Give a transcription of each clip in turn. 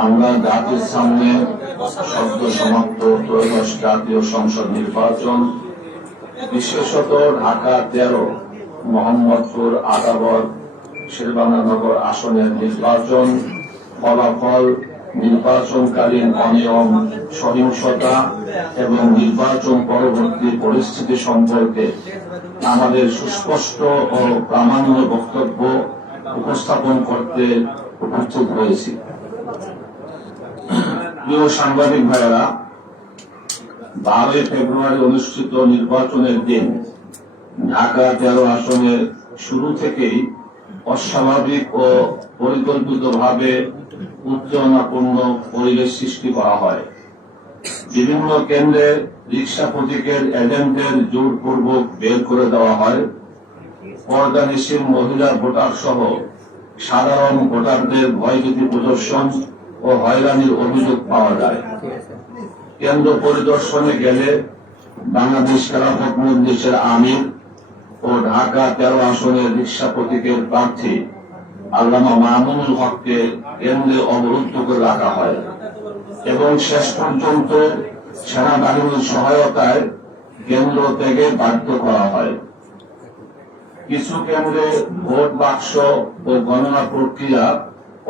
আমরা জাতির সামনে সদ্য সমাপ্ত ত্রয়োদশ জাতীয় সংসদ নির্বাচন, বিশেষত ঢাকা 13, মোহাম্মদপুর, আদাবর, শেরেবাংলানগর আসনের নির্বাচন ফলাফল, নির্বাচনকালীন অনিয়ম, সহিংসতা এবং নির্বাচন পরবর্তী পরিস্থিতি সম্পর্কে আমাদের সুস্পষ্ট ও প্রামাণ্য বক্তব্য উপস্থাপন করতে উপস্থিত হয়েছি। প্রিয় সাংবাদিক ভাইয়েরা, 12 ফেব্রুয়ারি অনুষ্ঠিত নির্বাচনের দিন ঢাকা 13 আসনের শুরু থেকেই অস্বাভাবিক ও পরিকল্পিতভাবে উত্তেজনাপূর্ণ পরিবেশ সৃষ্টি করা হয়। বিভিন্ন কেন্দ্রে রিক্সা প্রতীকের এজেন্টদের জোরপূর্বক বের করে দেওয়া হয়। পর্দানিসীন মহিলা ভোটার সহ সাধারণ ভোটারদের ভয়ভীতি প্রদর্শন ও হয়রানির অভিযোগ পাওয়া যায়। কেন্দ্র পরিদর্শনে গেলে বাংলাদেশ খেলাফত মজলিসের আমির ও ঢাকা 13 আসনের রিক্সা প্রতীকের প্রার্থী আল্লামা মামুনুল হককে কেন্দ্রে অবরুদ্ধ করে রাখা হয় এবং শেষ পর্যন্ত সেনাবাহিনীর সহায়তায় কেন্দ্র ত্যাগে বাধ্য করা হয়। কিছু কেন্দ্রে ভোট বাক্স ও গণনা প্রক্রিয়া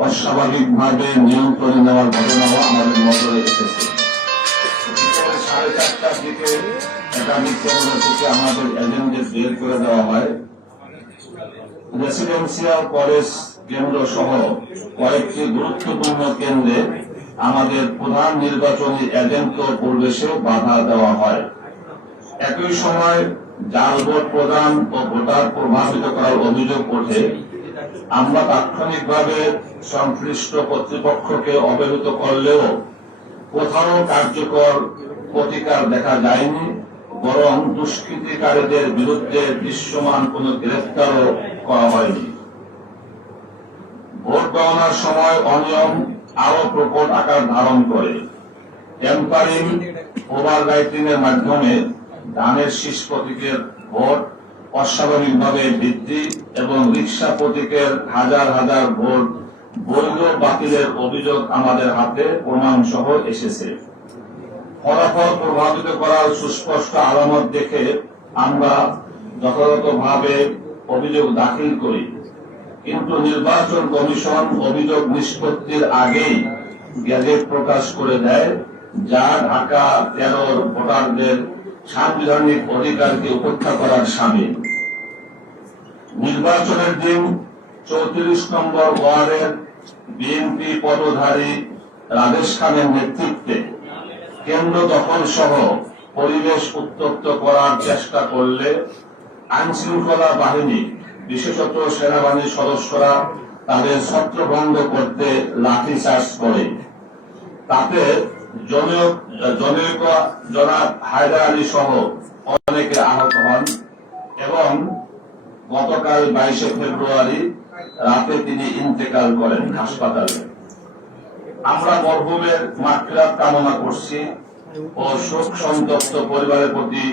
অস্বাভাবিকভাবে নিয়ন্ত্রণে নেওয়ার ঘটনাও আমাদের নজরে এসেছে। 4:30টার দিকে একাধিক কেন্দ্র থেকে আমাদের এজেন্টদের বের করে দেওয়া হয়। রেসিডেন্সিয়াল কলেজ কেন্দ্র সহ কয়েকটি গুরুত্বপূর্ণ কেন্দ্রে আমাদের প্রধান নির্বাচনী এজেন্ট প্রবেশে বাধা দেওয়া হয়। একই সময় জাল ভোট প্রদান ও ভোটার প্রভাবিত করার অভিযোগ ওঠে। আমরা তাৎক্ষণিকভাবে সংশ্লিষ্ট কর্তৃপক্ষকে অবহিত করলেও কোথাও কার্যকর প্রতিকার দেখা যায়নি, বরং দুষ্কৃতিকারীদের বিরুদ্ধে দৃশ্যমান কোন গ্রেফতারও করা হয়নি। ভোট গণনার সময় অনিয়ম আরো প্রকট আকার ধারণ করে। টেম্পারিং, ওভাররাইটিং এর মাধ্যমে ধানের শীষ প্রতীকের ভোট অস্বাভাবিকভাবে বৃদ্ধি এবং রিক্সা প্রতীকের হাজার হাজার ভোট বৈধ বাতিলের অভিযোগ আমাদের হাতে প্রমাণ সহ এসেছে। ফলাফল প্রভাবিত করার সুস্পষ্ট আলামত দেখে আমরা যথাযথভাবে অভিযোগ দাখিল করি, কিন্তু নির্বাচন কমিশন অভিযোগ নিষ্পত্তির আগেই গেজেট প্রকাশ করে দেয়, যা ঢাকা 13 ভোটারদের সাংবিধানিক অধিকারকে উপেক্ষা করার শামিল। নির্বাচনের দিন 34 নম্বর ওয়ার্ডের বিএনপি পদধারী রাজেশ খানের নেতৃত্বে কেন্দ্র দখল সহ পরিবেশ উত্তপ্ত করার চেষ্টা করলে আইনশৃঙ্খলা বাহিনী, বিশেষত সেনাবাহিনীর সদস্যরা তাদের ছত্রভঙ্গ করতে লাঠিচার্জ করে। তাতে জনাব হায়দার আলী সহ অনেকে আহত হন এবং গতকাল 22 ফেব্রুয়ারি রাতে তিনি ইন্তেকাল করেন হাসপাতালে। আমরা মরহুমের মাগফিরাত কামনা করছি ও শোক সন্তপ্ত পরিবারের প্রতি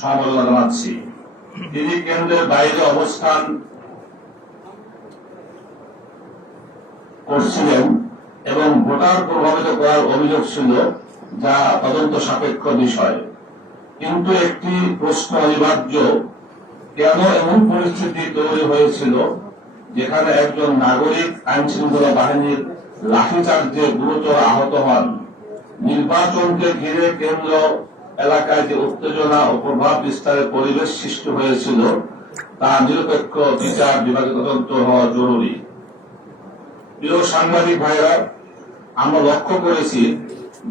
সমবেদনা জানাচ্ছি। তিনি কেন্দ্রের বাইরে অবস্থান করছিলেন এবং ভোটার প্রভাবিত করার অভিযোগ ছিল, যা তদন্ত সাপেক্ষ বিষয়। কিন্তু একটি প্রশ্ন অনিবার্য, কেন এমন পরিস্থিতি তৈরি হয়েছিল যেখানে একজন নাগরিক আইনশৃঙ্খলা বাহিনীর লাঠিচার্জে গুরুতর আহত হন? নির্বাচনকে ঘিরে কেন্দ্র এলাকায় যে উত্তেজনা ও প্রভাব বিস্তারের পরিবেশ সৃষ্টি হয়েছিল, তা নিরপেক্ষ বিচার বিভাগে তদন্ত হওয়া জরুরি। প্রিয় সাংবাদিক ভাইরা, আমরা লক্ষ্য করেছি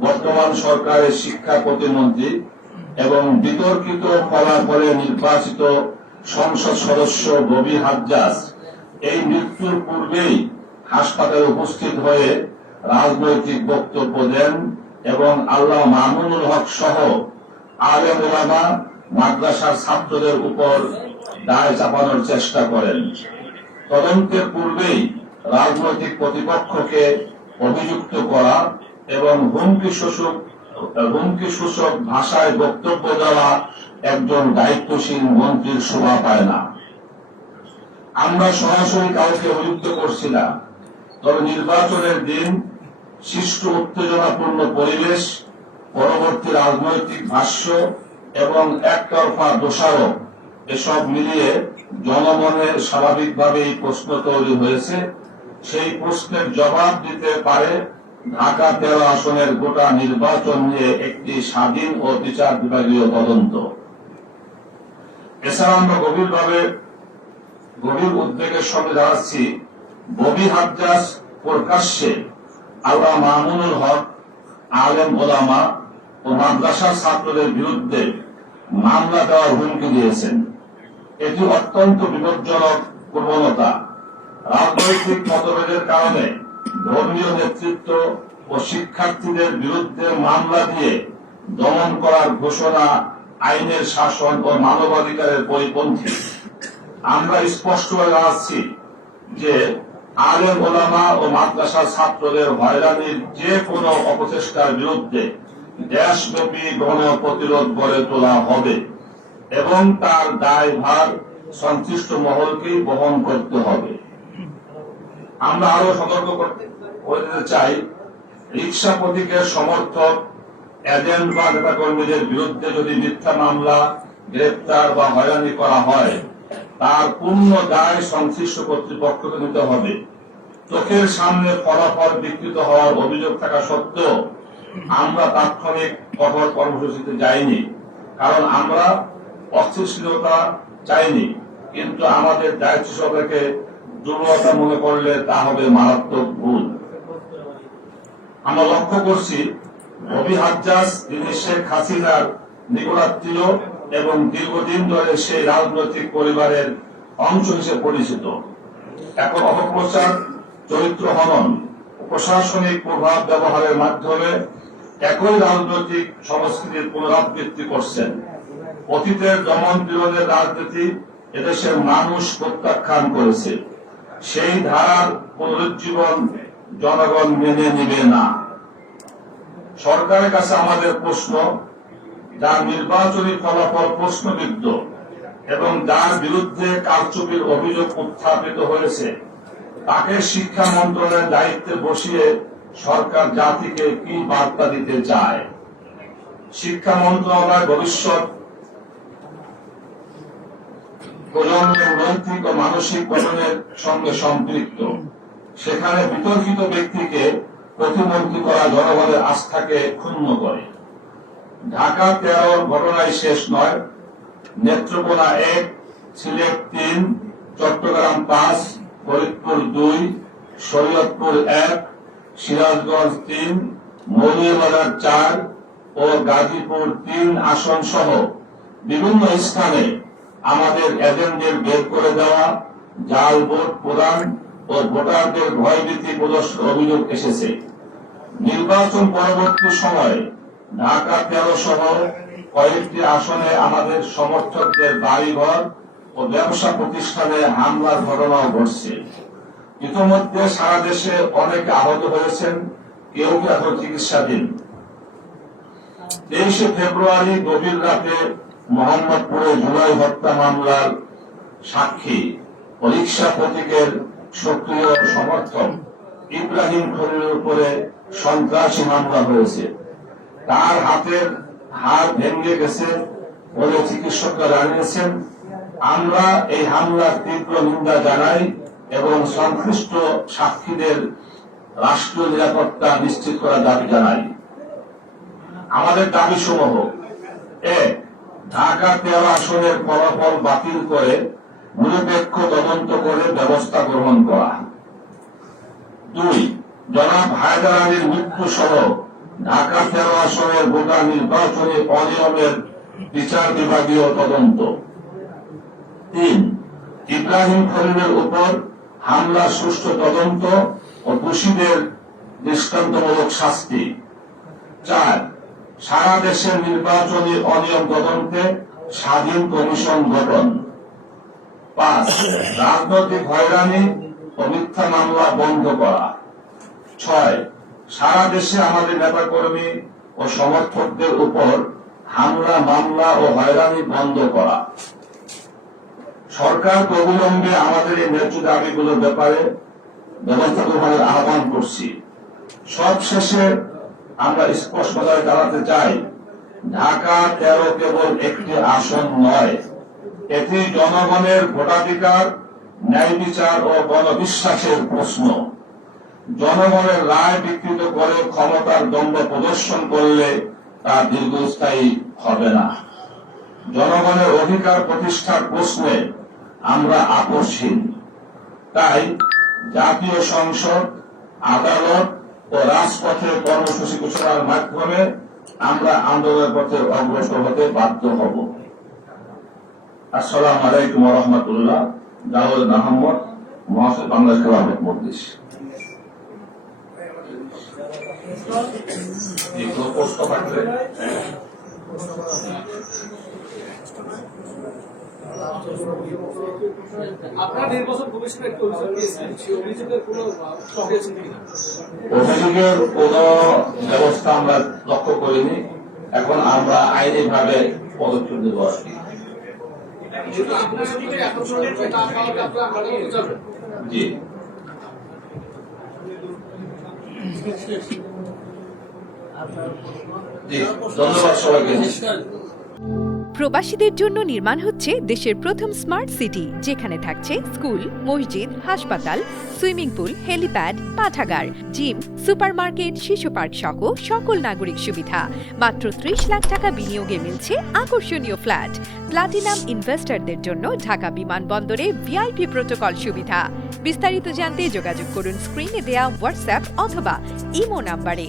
বর্তমান সরকারের শিক্ষা প্রতিমন্ত্রী এবং বিতর্কিত ফলাফলে নির্বাচিত সংসদ সদস্য ববি হাজ্জাজ এই মৃত্যুর পূর্বেই হাসপাতালে উপস্থিত হয়ে রাজনৈতিক বক্তব্য দেন এবং আল্লামা মামুনুল হক সহ আলেম ওলামা, মাদ্রাসার ছাত্রদের উপর দায় চাপানোর চেষ্টা করেন। তদন্তের পূর্বেই রাজনৈতিক প্রতিপক্ষকে অভিযুক্ত করা এবং হুমকি সূচক ভাষায় বক্তব্য দেওয়া একজন দায়িত্বশীল মন্ত্রীর শোভা পায় না। আমরা সরাসরি কাউকে অভিযুক্ত করছি না, তবে নির্বাচনের দিন সৃষ্ট উত্তেজনাপূর্ণ পরিবেশ, পরবর্তী রাজনৈতিক ভাষ্য এবং একতরফা দোষারোপ, এসব মিলিয়ে জনমনে স্বাভাবিকভাবেই প্রশ্ন তৈরি হয়েছে। সেই প্রশ্নের জবাব দিতে পারে ঢাকা 13 আসনের গোটা নির্বাচন নিয়ে একটি স্বাধীন ও বিচার বিভাগীয় তদন্ত। এছাড়া আমরা গভীর উদ্বেগের সঙ্গে জানাচ্ছি, ববি হাজ্জাজ প্রকাশ্যে আল্লাহ মামুনুল হক, আলেম ওলামা ও মাদ্রাসার ছাত্রদের বিরুদ্ধে মামলা দেওয়ার হুমকি দিয়েছেন। এটি অত্যন্ত বিপজ্জনক প্রবণতা। রাজনৈতিক মতভেদের কারণে ধর্মীয় নেতৃত্ব ও শিক্ষার্থীদের বিরুদ্ধে মামলা দিয়ে দমন করার ঘোষণা আইনের শাসন ও মানবাধিকারের পরিপন্থী। আমরা স্পষ্টভাবে জানাচ্ছি যে আলেম ওলামা ও মাদ্রাসার ছাত্রদের হয়রানির যে কোনো অপচেষ্টার বিরুদ্ধে দেশব্যাপী গণ প্রতিরোধ গড়ে তোলা হবে এবং তার দায়ভার সংশ্লিষ্ট মহলকেই বহন করতে হবে। আমরা আরো সতর্ক করে দিতে চাই, রিকশা প্রতীকের সমর্থক, এজেন্ট বা নেতাকর্মীদের বিরুদ্ধে যদি মিথ্যা মামলা, গ্রেপ্তার বা হয়রানি করা হয়, তার পূর্ণ দায় সংশ্লিষ্ট কর্তৃপক্ষকে নিতে হবে। চোখের সামনে ফলাফল বিকৃত হওয়ার অভিযোগ থাকা সত্ত্বেও আমরা তাৎক্ষণিক কঠোর কর্মসূচিতে যাইনি, কারণ আমরা অস্থিতিশীলতা চাইনি। কিন্তু আমাদের দায়িত্বকে দুর্বলতা মনে করলে তা হবে মারাত্মক ভুল। আমরা লক্ষ্য করছি, ববি হাজ্জাজ, যিনি শেখ হাসিনার নিকটাত্মীয় এবং দীর্ঘদিন ধরে সেই রাজনৈতিক পরিবারের অংশ হিসেবে পরিচিত, এখন অপপ্রচার, চরিত্র হনন, প্রশাসনিক প্রভাব ব্যবহারের মাধ্যমে একই রাজনৈতিক সংস্কৃতির পুনরাবৃত্তি করছেন। অতীতের দমন পীড়নের রাজনীতি এদেশের মানুষ প্রত্যাখ্যান করেছে। সেই ধারার পুনরুজ্জীবন জনগণ মেনে নিবে না। সরকারের কাছে আমাদের প্রশ্ন, যার নির্বাচনী ফলাফল প্রশ্নবিদ্ধ এবং যার বিরুদ্ধে কারচুপির অভিযোগ উত্থাপিত হয়েছে, তাকে শিক্ষা মন্ত্রণালয়ের দায়িত্বে বসিয়ে সরকার জাতিকে কি বার্তা দিতে চায়? শিক্ষা মন্ত্রণালয় ভবিষ্যৎ প্রজন্মের নৈতিক ও মানসিক গঠনের সঙ্গে সম্পৃক্ত। সেখানে বিতর্কিত ব্যক্তিকে প্রতিমন্ত্রী করা জনগণের আস্থাকে ক্ষুণ্ণ করে। ঢাকা 13 ঘটনায় শেষ নয়। নেত্রকোনা 1, সিলেট 3, চট্টগ্রাম 5, ফরিদপুর 2, শরীয়তপুর 1, সিরাজগঞ্জ 3, মৌলভীবাজার 4 ও গাজীপুর 3 আসন সহ বিভিন্ন স্থানে আমাদের এজেন্টদের বের করে দেওয়া, জাল ভোট প্রদান ও ভোটারদের ভয়ভীতি প্রদর্শনের অভিযোগ এসেছে। নির্বাচন পরবর্তী সময়ে ঢাকা 13 সহ কয়েকটি আসনে আমাদের সমর্থকদের বাড়িঘর ও ব্যবসা প্রতিষ্ঠানে হামলার ঘটনাও ঘটছে। ইতিমধ্যে সারা দেশে অনেকে আহত হয়েছেন, কেউ এখন চিকিৎসাধীন। 23 ফেব্রুয়ারি গভীর রাতে মোহাম্মদপুরে জুলাই হত্যা মামলার সাক্ষী ও রিকশা প্রতীকের সক্রিয় সমর্থক ইব্রাহিম খলিলের উপরে সন্ত্রাসী মামলা হয়েছে। তার হাতের হাড় ভেঙে গেছে বলে চিকিৎসকরা জানিয়েছেন। আমরা এই হামলার তীব্র নিন্দা জানাই এবং সংশ্লিষ্ট সাক্ষীদের রাষ্ট্রীয় নিরাপত্তা নিশ্চিত করার দাবি জানাই। আমাদের দাবি সমূহ: 1. ঢাকা 13 আসনের ফলাফল বাতিল করে নিরপেক্ষ তদন্ত করে ব্যবস্থা গ্রহণ করা। 2. জনাব হায়দার আলীর মৃত্যু সহ ঢাকা 13 আসনের গোটা নির্বাচনী অনিয়মের বিচার বিভাগীয় তদন্ত। 3. ইব্রাহিম খলিলের উপর হামলার সুষ্ঠু তদন্ত ও দোষীদের দৃষ্টান্তমূলক শাস্তি। 4. সারা দেশের নির্বাচনী অনিয়ম তদন্তে স্বাধীন কমিশন গঠন। 5. রাজনৈতিক হয়রানি ও মিথ্যা মামলা বন্ধ করা। 6. সারা দেশে আমাদের নেতাকর্মী ও সমর্থকদের উপর হামলা, মামলা ও হয়রানি বন্ধ করা। সরকার অবিলম্বে আমাদের এই ন্যায্য দাবিগুলোর ব্যাপারে ব্যবস্থা গ্রহণের আহ্বান করছি। সবশেষে আমরা স্পষ্টভাবে জানাতে চাই, ঢাকা 13 কেবল একটি আসন নয়, এটি জনগণের ভোটাধিকার, ন্যায় বিচার ও গণবিশ্বাসের প্রশ্ন। জনগণের রায় বিকৃত করে ক্ষমতার দম্ভ প্রদর্শন করলে তা দীর্ঘস্থায়ী হবে না। জনগণের অধিকার প্রতিষ্ঠার প্রশ্নে আমরা আপোষহীন। তাই জাতীয় সংসদ, আদালত ও রাজপথের কর্মসূচি ঘোষণার মাধ্যমে আমরা আন্দোলনের পথে অগ্রসর হতে বাধ্য হব। আসসালামু আলাইকুম ওয়া রাহমাতুল্লাহ। জাওয়াদ আহমদ, মহাসচিব, বাংলাদেশ খেলাফত মজলিস। প্রশ্ন থাকলে আপনার নির্বাচন কমিশনের একটি অভিযোগ পেয়েছিলেন, সেই অভিযোগের কোন পেয়েছেন কিনা? অভিযোগের কোন ব্যবস্থা আমরা লক্ষ্য করিনি। এখন আমরা আইনিভাবে পদক্ষেপ নেব আর কি। যেহেতু আপনার সাথে এখন পর্যন্ত না পাওয়াটা আপনার আমাদের বোঝাবেন। জি, ধন্যবাদ সবাইকে। প্রবাসীদের জন্য নির্মাণ হচ্ছে দেশের প্রথম স্মার্ট সিটি, যেখানে থাকছে স্কুল, মসজিদ, হাসপাতাল, সুইমিং পুল, হেলিপ্যাড, পাঠাগার, জিম, সুপারমার্কেট, শিশু পার্ক সহ সকল নাগরিক সুবিধা। মাত্র 30 লাখ টাকা বিনিয়োগে মিলছে আকর্ষণীয় ফ্ল্যাট। প্লাটিনাম ইনভেস্টরদের জন্য ঢাকা বিমানবন্দরে ভিআইপি প্রোটোকল সুবিধা। বিস্তারিত জানতে যোগাযোগ করুন স্ক্রিনে দেয়া হোয়াটসঅ্যাপ অথবা ইমো নাম্বারে।